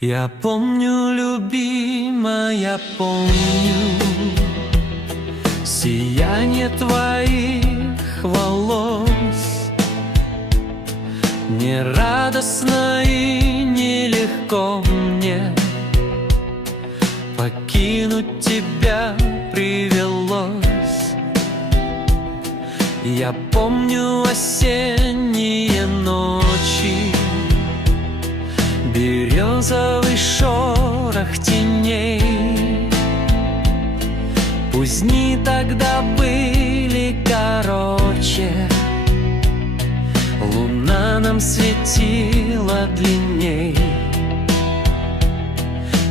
Я помню, любимая, помню сияние твоих волос. Не радостно и нелегко мне покинуть тебя привелось. Я помню осенние ночи, березовый шорох теней. Пусть дни тогда были короче, луна нам светила длинней.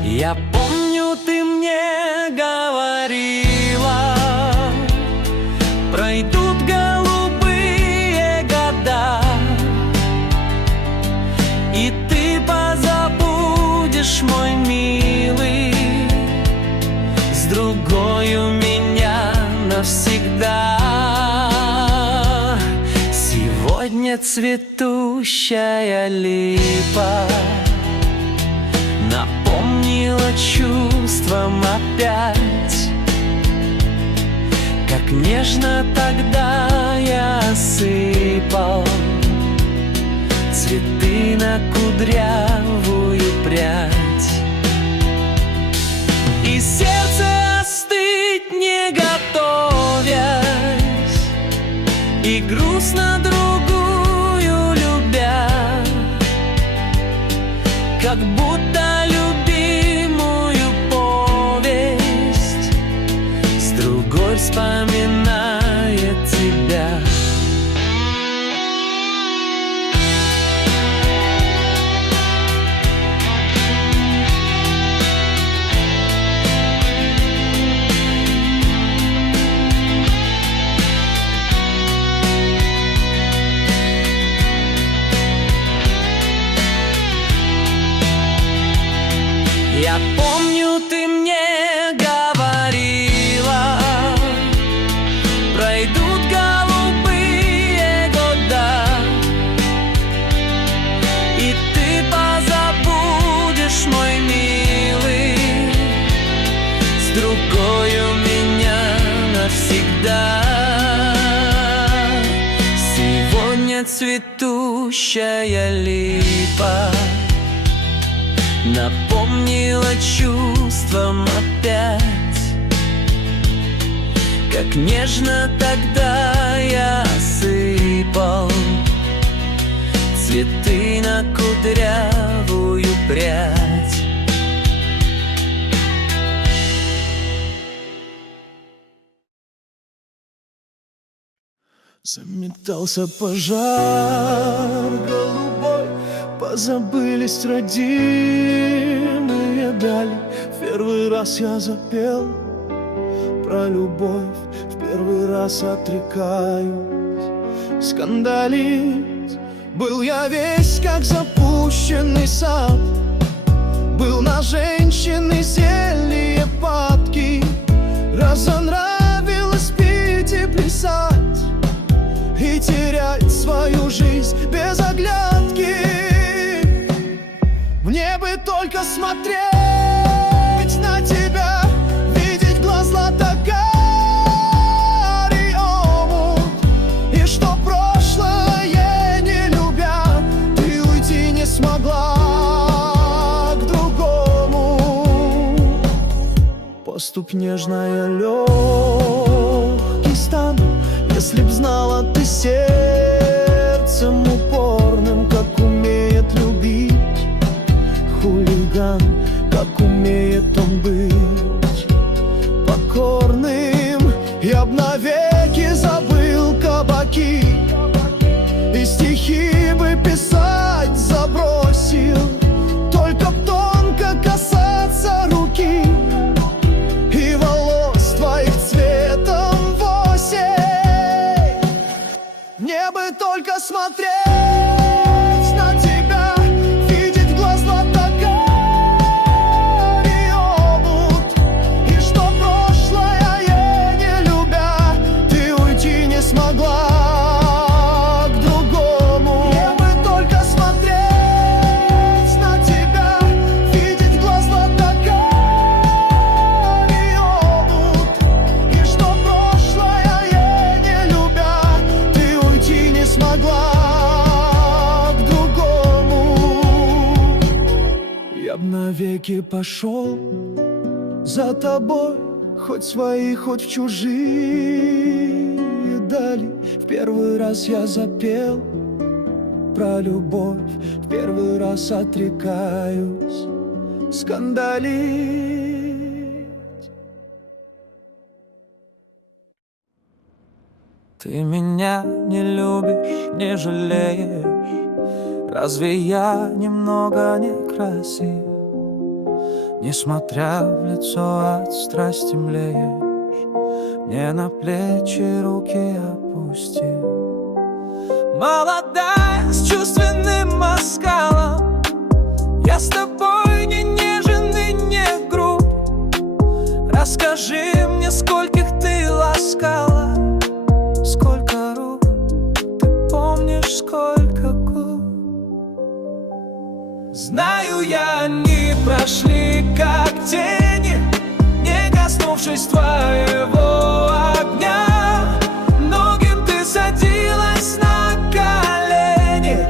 Я помню, ты мне говорила, пройдут голубые года, и ты позабудешь, мой милый, с другою меня навсегда. Сегодня цветущая липа напомнила чувством опять, как нежно тогда я осыпал цветы на кудрявую прядь. И сердце остыть не готовясь, и грустно другую любя, как будто любимую повесть с другой вспоминает тебя. Я помню, ты мне говорила, пройдут голубые года, и ты позабудешь, мой милый, с другою меня навсегда. Сегодня цветущая липа напомнила чувством опять, как нежно тогда я осыпал цветы на кудрявую прядь. Заметался пожар голубой, позабылись родимые дали. В первый раз я запел про любовь, в первый раз отрекаюсь скандалить. Был я весь как запущенный сад, был на женщины зелье падки. Разонравилось пить и плясать, и терять свою жизнь без оглядки. Мне бы только смотреть на тебя, видеть глаз златокарий омут, и что прошлое не любя, ты уйти не смогла к другому. Поступь нежная, легкий стану, если б знала ты сердцем упорным, как умеет любить хулиган, как умеет он быть покорным. Я б навеки забыл кабаки, и стихи бы писать забросил, только б тонко касаться руки и волос твоих цветом в осень. Я б навеки пошел за тобой, хоть в свои, хоть в чужие дали. В первый раз я запел про любовь, в первый раз отрекаюсь скандалить. Ты меня не любишь, не жалеешь. Разве я немного некрасив? Несмотря в лицо от страсти млеешь, мне на плечи руки опусти. Молодая, с чувственным оскалом, я с тобой не нежен и не груб. Расскажи мне, скольких ты ласкала, сколько рук, ты помнишь, сколько губ. Знаю я, они прошли как тени, не коснувшись твоего огня. Многим ты садилась на колени,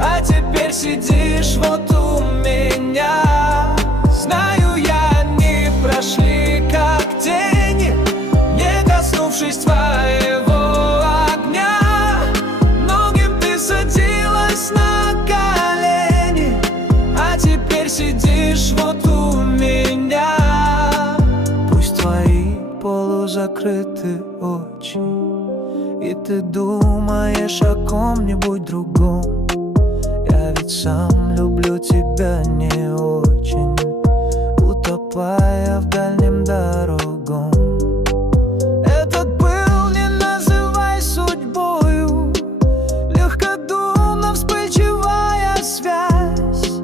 а теперь сидишь вот у меня. Знаю я, они прошли как тени, не коснувшись твоего огня. Многим ты садилась на колени, а теперь сидишь вот у меня. Пусть твои полузакрыты очи, и ты думаешь о ком-нибудь другом. Я ведь сам люблю тебя не очень, утопая в дальнем дорогом. Этот был, не называй судьбою, легкодумно вспыльчивая связь.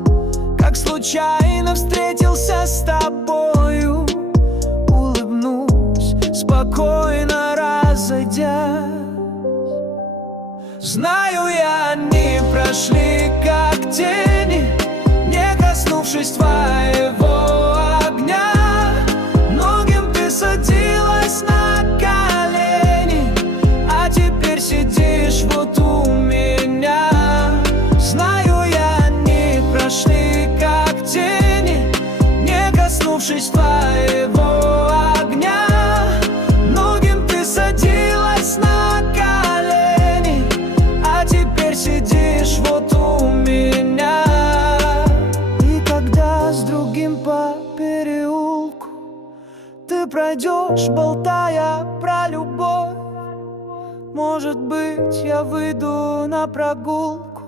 Как случайно встретился с тобою, улыбнусь, спокойно разойдясь. Знаю я, они прошли как тени, не коснувшись твоего огня. Многим ты садилась на колени, а теперь сидишь вот у меня. Знаю я, они прошли как тени, не коснувшись твоего огня. Многим ты садилась на колени, а теперь сидишь вот у меня. И когда с другим по переулку ты пройдешь, болтая про любовь, может быть, я выйду на прогулку,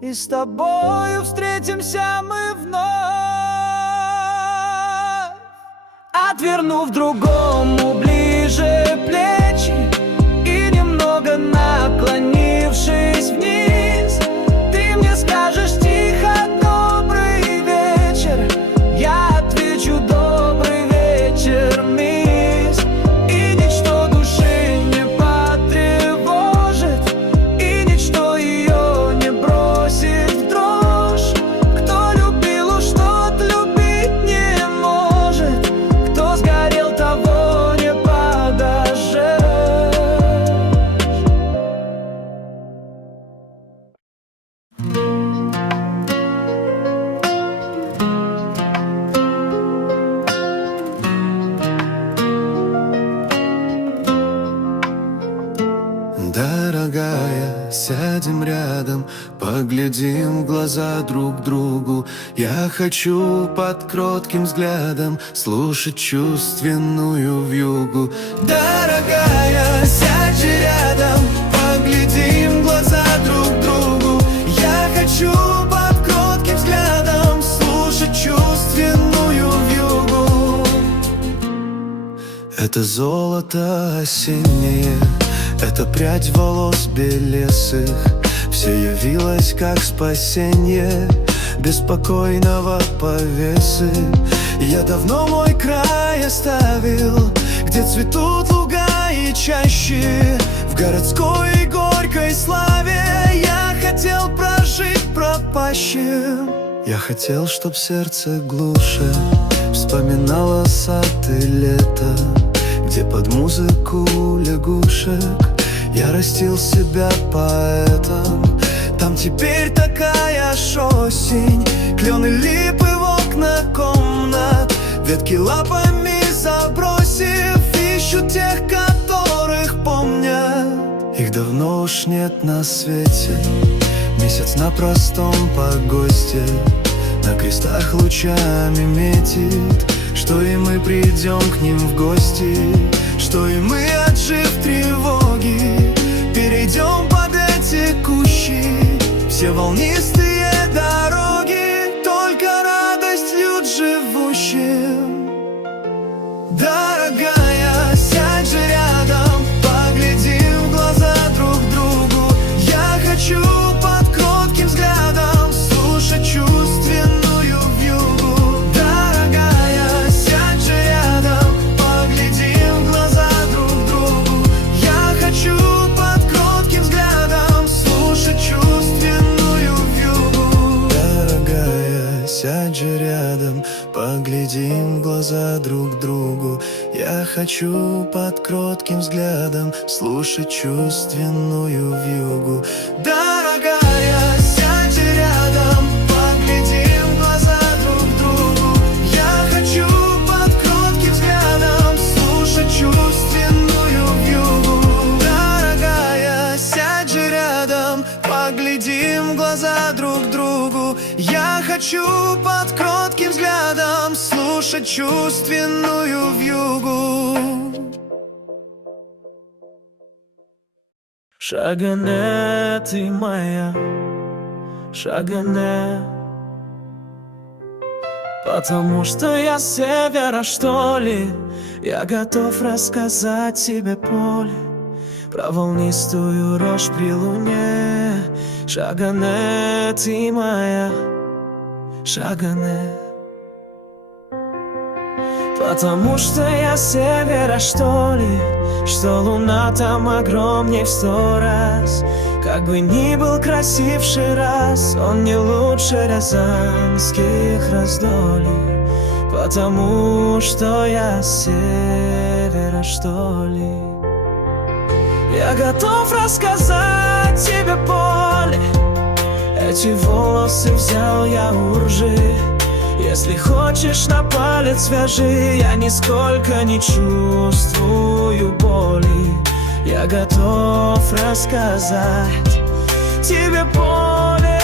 и с тобою встретимся мы вновь. Отвернув другому ближе плечи и немного наклонившись вниз, ты мне скажешь тихо: добрый вечер. Я отвечу: добрый вечер, мисс. И ничто души не потревожит, и ничто ее не бросит в дрожь. Кто любил, уж тот любить не может, кто сгорел, того не подожжешь. Дорогая, сядем рядом, поглядим в глаза друг другу. Я хочу под кротким взглядом слушать чувственную вьюгу. Дорогая, сядь же рядом, поглядим в глаза друг другу. Я хочу под кротким взглядом слушать чувственную вьюгу. Это золото осеннее, это прядь волос белесых, все явилось как спасенье беспокойного повесы. Я давно мой край оставил, где цветут луга и чащи. В городской горькой славе я хотел прожить пропащим. Я хотел, чтоб сердце глуше вспоминало сад и лето, где под музыку лягушек я растил себя поэтом. Там теперь такая ж осень, клены, липы, окна комнат, ветки лапами забросив, ищут тех, которых помнят. Их давно уж нет на свете, месяц на простом погосте, на крестах лучами метит, что и мы придем к ним в гости, что и мы, отжив тревоги, перейдем под эти кущи. Все волнистые дороги, только радость льют живущим. Дорогая, сядь же рядом, поглядим в глаза друг другу. Я хочу под кротким взглядом слушать чувственную вьюгу. Дорогая, сядь же рядом, поглядим в глаза друг другу. Я хочу под кротким взглядом слушать чувственную вьюгу. Дорогая, сядь же рядом, поглядим в глаза друг другу. Я хочу под кротким взглядом слушать чувственную вьюгу. Дорогая, сядь же рядом, поглядим в глаза друг другу. Я хочу под кротким взглядом слушать чувственную вьюгу. Дорогая, сядь же рядом, поглядим в глаза друг другу. Я хочу под кротким взглядом слушать чувственную вьюгу. Шагане, ты моя, шагане, потому что я с севера, что ли. Я готов рассказать тебе поле про волнистую рожь при луне. Шагане, ты моя, шагане, потому что я с севера, что ли, что луна там огромней в 100 раз. Как бы ни был красив Шираз, он не лучше рязанских раздолий, потому что я с севера, что ли. Я готов рассказать тебе поле, эти волосы взял я у ржи. Если хочешь, на палец вяжи, я нисколько не чувствую боли. Я готов рассказать тебе поле.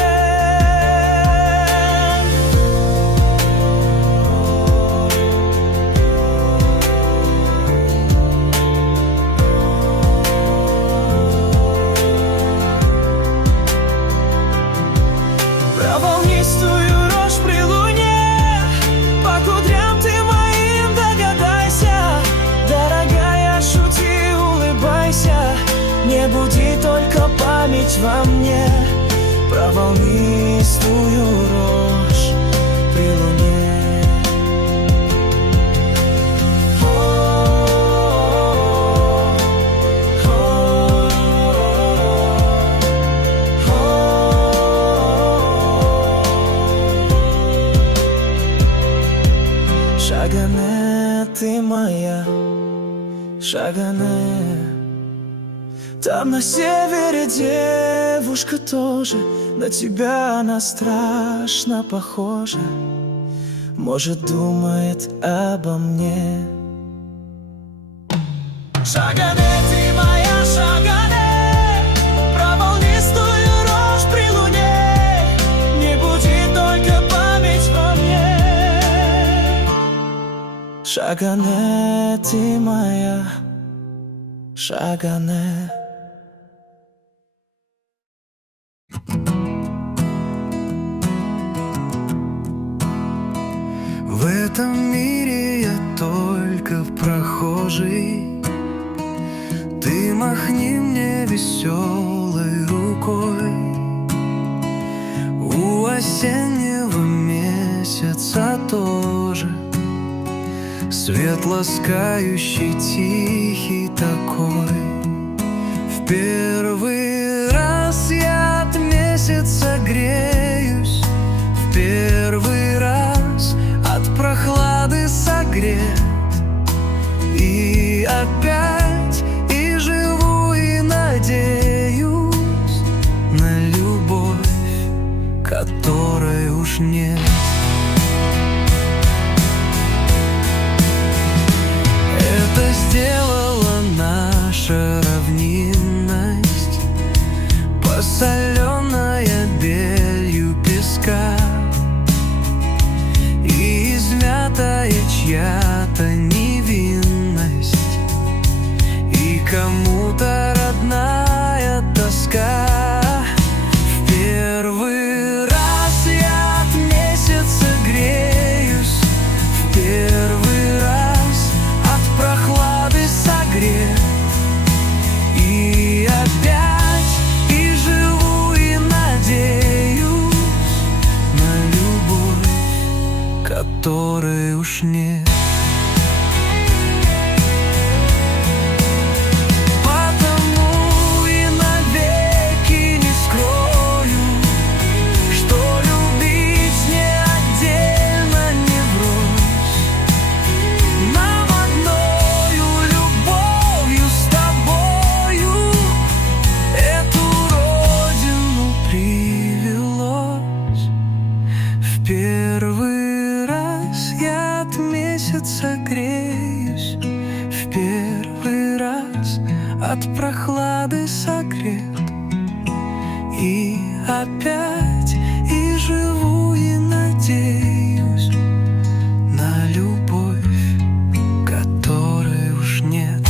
Про волнистую рожь при луне, по кудрям ты моим догадайся. Дорогая, шути, улыбайся, не буди только память во мне. Про волнистую рожь при луне. Шагане, ты моя, шагане. Там на севере девушка тоже, на тебя она страшно похожа. Может, думает обо мне. Шагане, ты моя, шагане, про волнистую рожь при луне. Не буди только память во мне. Шагане, ты моя, шагане. В этом мире я только прохожий. Ты махни мне веселой рукой. У осеннего месяца тоже свет ласкающий, тихий такой. В первый раз я от месяца греюсь, в первый раз от прохлады согрет. И опять и живу, и надеюсь на любовь, которой уж нет. чья-то невинность и кому-то родная тоска. В первый раз я от месяца греюсь, в первый раз от прохлады согрет. И опять и живу, и надеюсь на любовь, которой уж нет. Потому и навеки не скрою, что любить не отдельно, не врозь. Нам одною любовью с тобою эту родину привелось. В первый раз я от месяца греюсь, в первый раз от прохлады согрет. И опять и живу, и надеюсь на любовь, которой уж нет.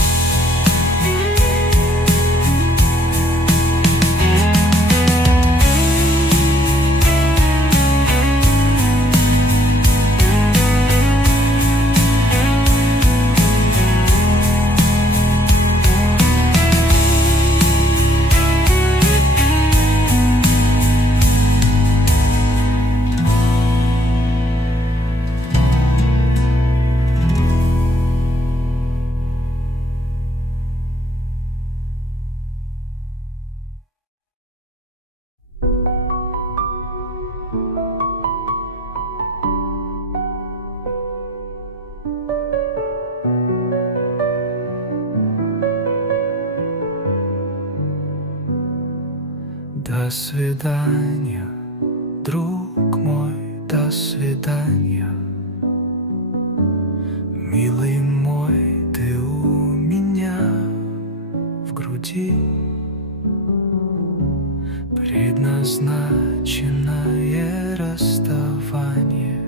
До свидания, друг мой, до свидания. Милый мой, ты у меня в груди, предназначенное расставание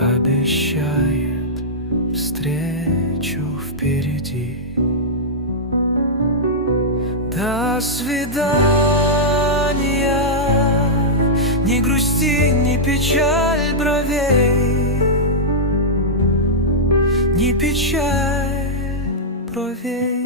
обещает встречу впереди. До свидания, не грусти, не печаль бровей, не печаль бровей.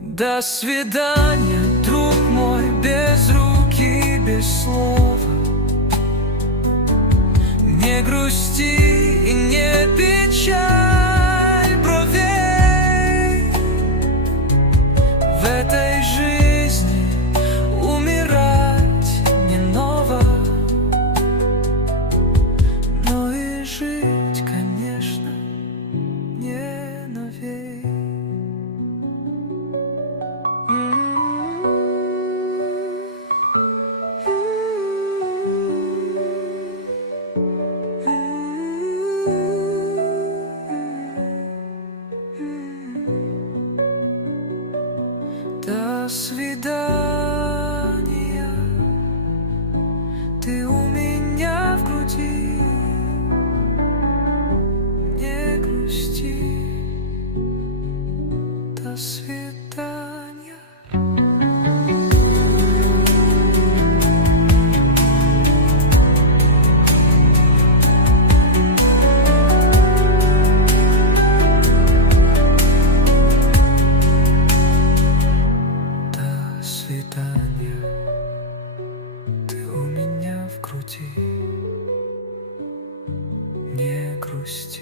До свидания, друг мой, без руки, без слова. Не грусти и не печаль бровей. В этой жизни умирать не ново, но и жить, конечно, не новей. До свидания, ты у меня в груди, не грусти. До свидания. До свидания, ты у меня в груди, не грусти.